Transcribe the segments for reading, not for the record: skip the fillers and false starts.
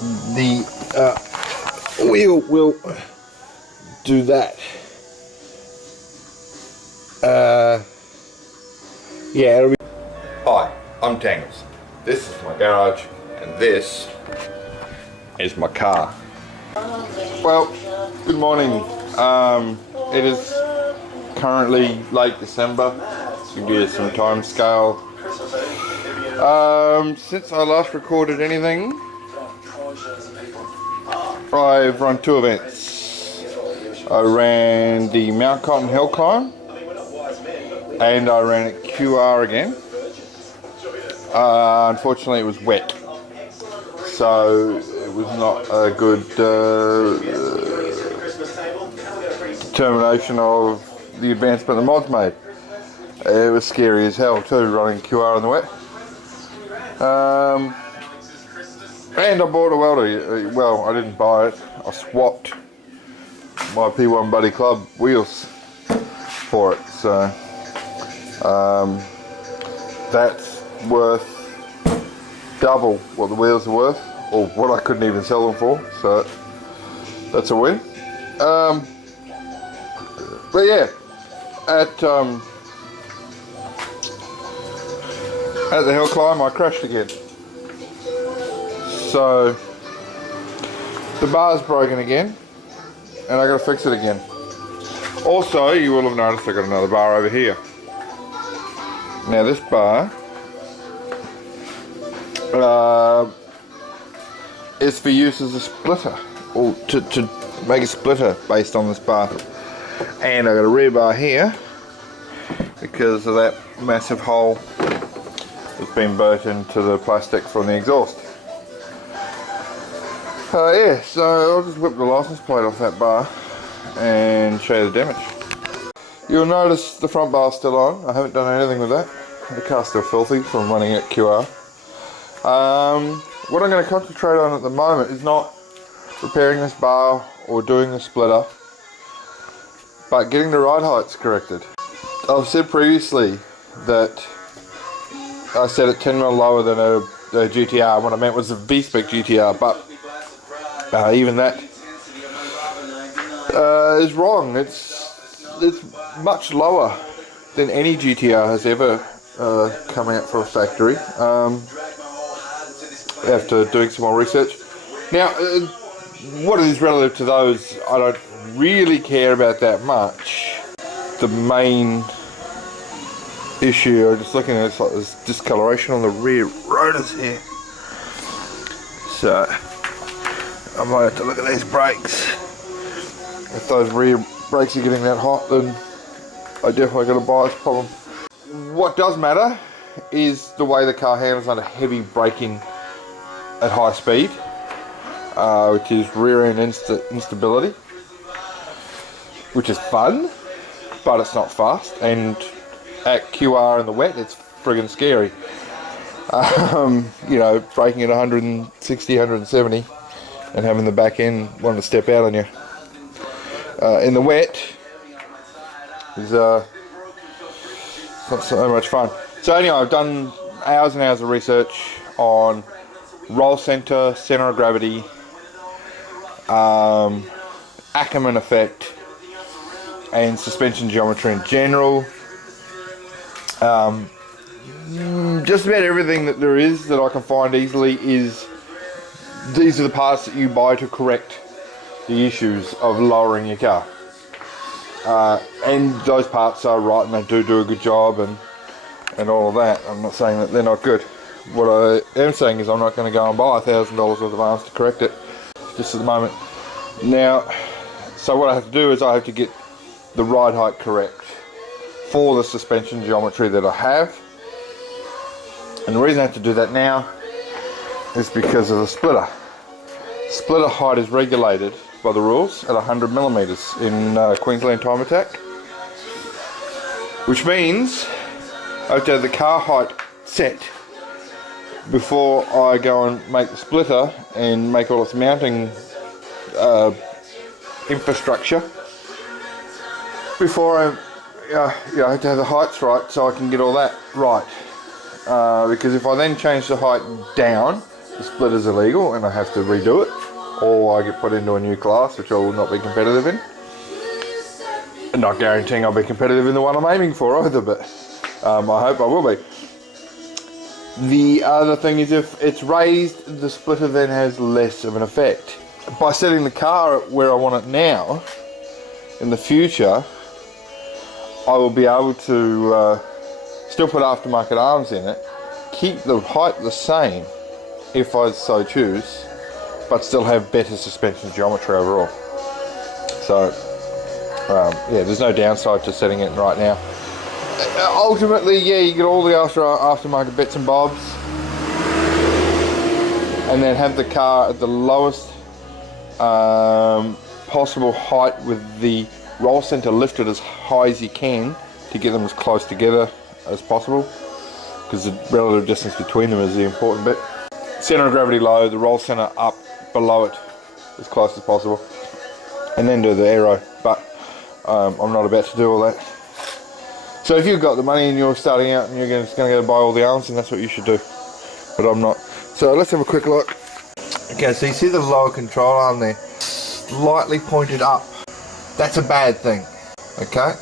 the wheel will do that. Yeah, it'll be. Hi, I'm Tangles. This is my garage, and this is my car. Well, good morning. It is currently late December, to give you some time scale. Since I last recorded anything, I've run two events. I ran the Mount Cotton Hill Climb, and I ran at QR again. Unfortunately, it was wet, so it was not a good termination of the advancement the mods made. It was scary as hell too, running QR in the wet. And I bought a welder. Well, I didn't buy it. I swapped my P1 Buddy Club wheels for it. So that's worth double what the wheels are worth, or what I couldn't even sell them for. So that's a win. But yeah, at the hill climb, I crashed again. So the bar's broken again, and I got to fix it again. Also, you will have noticed I got another bar over here. Now this bar is for use as a splitter, or to make a splitter based on this bar. And I got a rear bar here because of that massive hole that's been burnt into the plastic from the exhaust. Yeah, so I'll just whip the license plate off that bar and show you the damage. You'll notice the front bar's still on. I haven't done anything with that. The car's still filthy from running at QR. What I'm going to concentrate on at the moment is not repairing this bar or doing the splitter, but getting the ride heights corrected. I've said previously that I set it 10mm lower than a GTR. What I meant was a V-Spec GTR, but even that is wrong. It's much lower than any GTR has ever come out from a factory. After doing some more research. Now, what it is relative to those, I don't really care about that much. The main issue, I'm just looking at, it's like this discoloration on the rear rotors here. So I might have to look at these brakes. If those rear brakes are getting that hot, then I definitely got a bias problem. What does matter is the way the car handles under heavy braking at high speed, which is rear end instability, which is fun, but it's not fast, and at QR in the wet it's friggin' scary. You know, braking at 160, 170 and having the back end want to step out on you in the wet is not so much fun. So anyway, I've done hours and hours of research on roll center, center of gravity, Ackerman effect, and suspension geometry in general. Just about everything that there is that I can find easily is these are the parts that you buy to correct the issues of lowering your car. And those parts are right, and they do a good job, and all of that. I'm not saying that they're not good. What I am saying is I'm not going to go and buy $1,000 worth of arms to correct it just at the moment. Now, so what I have to do is I have to get the ride height correct for the suspension geometry that I have. And the reason I have to do that now is because of the splitter. Splitter height is regulated by the rules at 100mm in Queensland Time Attack, which means I have to have the car height set before I go and make the splitter and make all its mounting infrastructure. Before I have to have the heights right so I can get all that right. Because if I then change the height down the split is illegal and I have to redo it, or I get put into a new class which I will not be competitive in. I'm not guaranteeing I'll be competitive in the one I'm aiming for either, but I hope I will be. The other thing is, if it's raised, the splitter then has less of an effect. By setting the car where I want it now, in the future, I will be able to still put aftermarket arms in it, keep the height the same if I so choose, but still have better suspension geometry overall. So yeah, there's no downside to setting it right now. Ultimately, yeah, you get all the aftermarket bits and bobs, and then have the car at the lowest possible height with the roll center lifted as high as you can to get them as close together as possible, because the relative distance between them is the important bit. Center of gravity low, the roll center up below it as close as possible, and then do the aero, but I'm not about to do all that. So if you've got the money and you're starting out and you're just going to go buy all the arms, then that's what you should do, but I'm not. So let's have a quick look. Okay, so you see the lower control arm there, slightly pointed up. That's a bad thing, okay?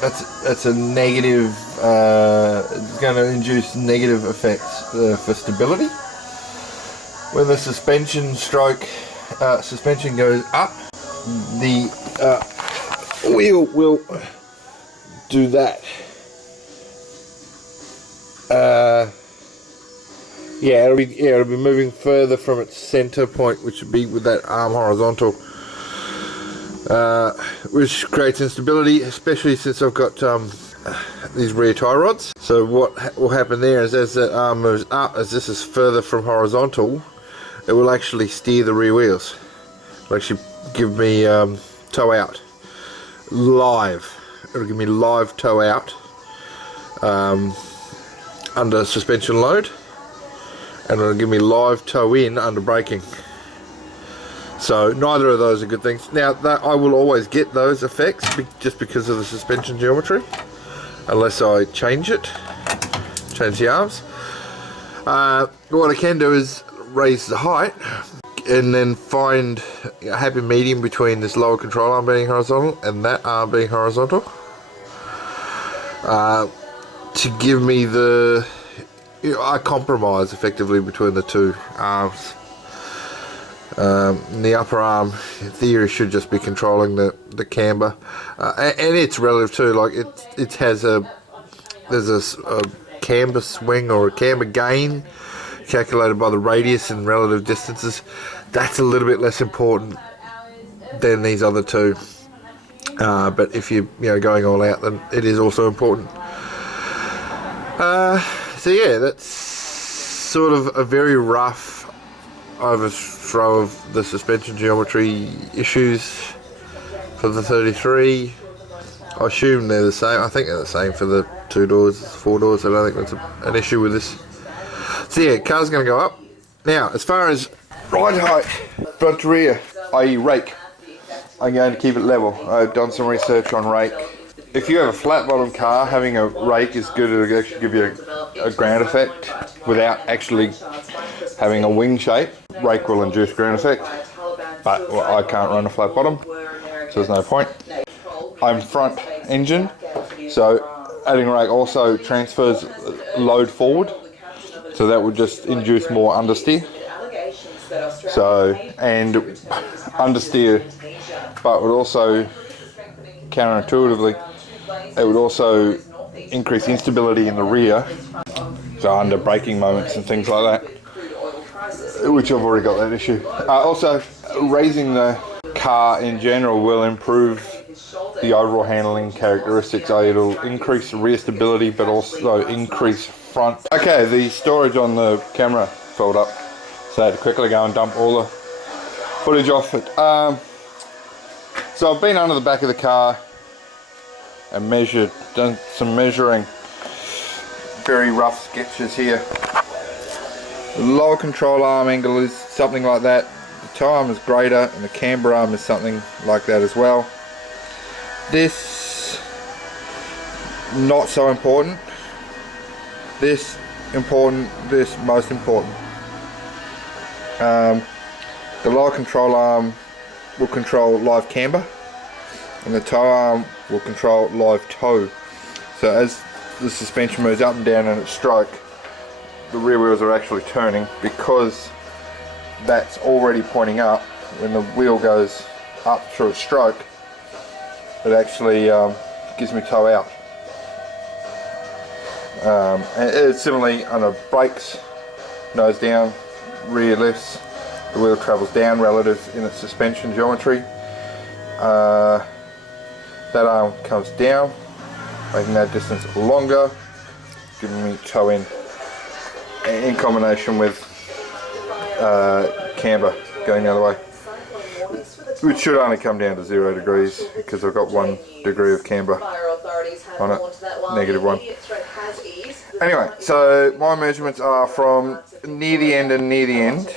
That's a negative, it's going to induce negative effects for stability. When the suspension goes up, the wheel will do that. Yeah, it'll be moving further from its center point, which would be with that arm horizontal, which creates instability, especially since I've got these rear tie rods. So what will happen there is, as that arm moves up, as this is further from horizontal, it will actually steer the rear wheels. It'll actually give me toe out live. It'll give me live toe out under suspension load, and it'll give me live toe in under braking. So neither of those are good things. Now that I will always get those effects just because of the suspension geometry, unless I change the arms. What I can do is raise the height and then find a happy medium between this lower control arm being horizontal and that arm being horizontal, to give me the, I compromise effectively between the two arms. The upper arm, in theory, should just be controlling the camber, and it's relative too. Like it has there's a camber swing or a camber gain calculated by the radius and relative distances. That's a little bit less important than these other two, but if you're going all out, then it is also important. So yeah, that's sort of a very rough overthrow of the suspension geometry issues for the 33. I assume they're the same. I think they're the same for the 2 doors, 4 doors. I don't think that's an issue with this. So yeah, car's going to go up. Now, as far as ride height, front to rear, i.e. rake, I'm going to keep it level. I've done some research on rake. If you have a flat bottom car, having a rake is good. It'll actually give you a ground effect without actually having a wing shape. Rake will induce ground effect, but I can't run a flat bottom, so there's no point. I'm front engine, so adding a rake also transfers load forward, so that would just induce more understeer. So, and understeer, but would also counterintuitively, it would also increase instability in the rear, so under braking moments and things like that, which I've already got that issue. Also, raising the car in general will improve the overall handling characteristics. It'll increase the rear stability, but also increase front. Okay, the storage on the camera filled up, so I had to quickly go and dump all the footage off it. So I've been under the back of the car and measured, done some measuring, very rough sketches here. The lower control arm angle is something like that, the toe arm is greater, and the camber arm is something like that as well. This, not so important. This, important. This, most important. The lower control arm will control live camber, and the tow arm will control live tow. So as the suspension moves up and down in its stroke, the rear wheels are actually turning, because that's already pointing up. When the wheel goes up through its stroke, it actually gives me tow out. And similarly under brakes, nose down, rear lifts, the wheel travels down relative in its suspension geometry. That arm comes down, making that distance longer, giving me tow in combination with camber going the other way, which should only come down to 0 degrees because I've got 1 degree of camber on it, -1. Anyway, so my measurements are from near the end and near the end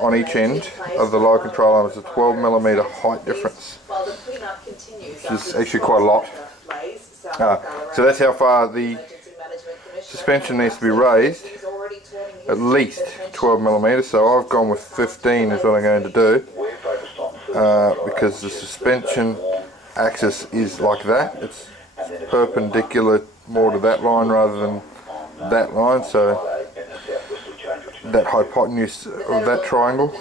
on each end of the lower control arm. It's a 12mm height difference, which is actually quite a lot. So that's how far the suspension needs to be raised, at least 12mm. So I've gone with 15 is what I'm going to do, because the suspension axis is like that. It's perpendicular more to that line rather than that line, so that hypotenuse of that triangle,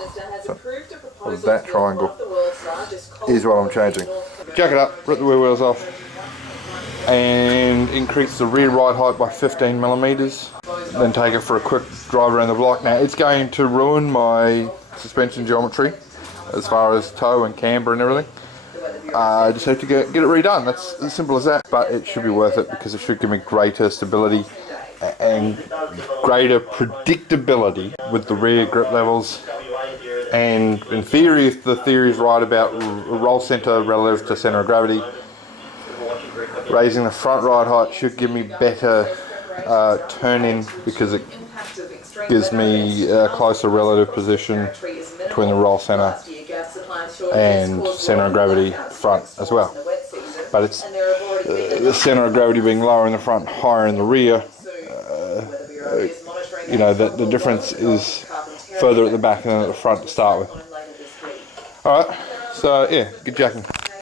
is what I'm changing. Jack it up, rip the rear wheels off, and increase the rear ride height by 15mm. Then take it for a quick drive around the block. Now it's going to ruin my suspension geometry as far as tow and camber and everything. I just have to get it redone. That's as simple as that. But it should be worth it, because it should give me greater stability and greater predictability with the rear grip levels. And in theory, if the theory is right about roll centre relative to centre of gravity, raising the front ride height should give me better turn-in, because it gives me a closer relative position between the roll centre and centre of gravity front as well. But it's the centre of gravity being lower in the front, higher in the rear. You know, the difference is further at the back than at the front to start with. Alright, so yeah, good jacking.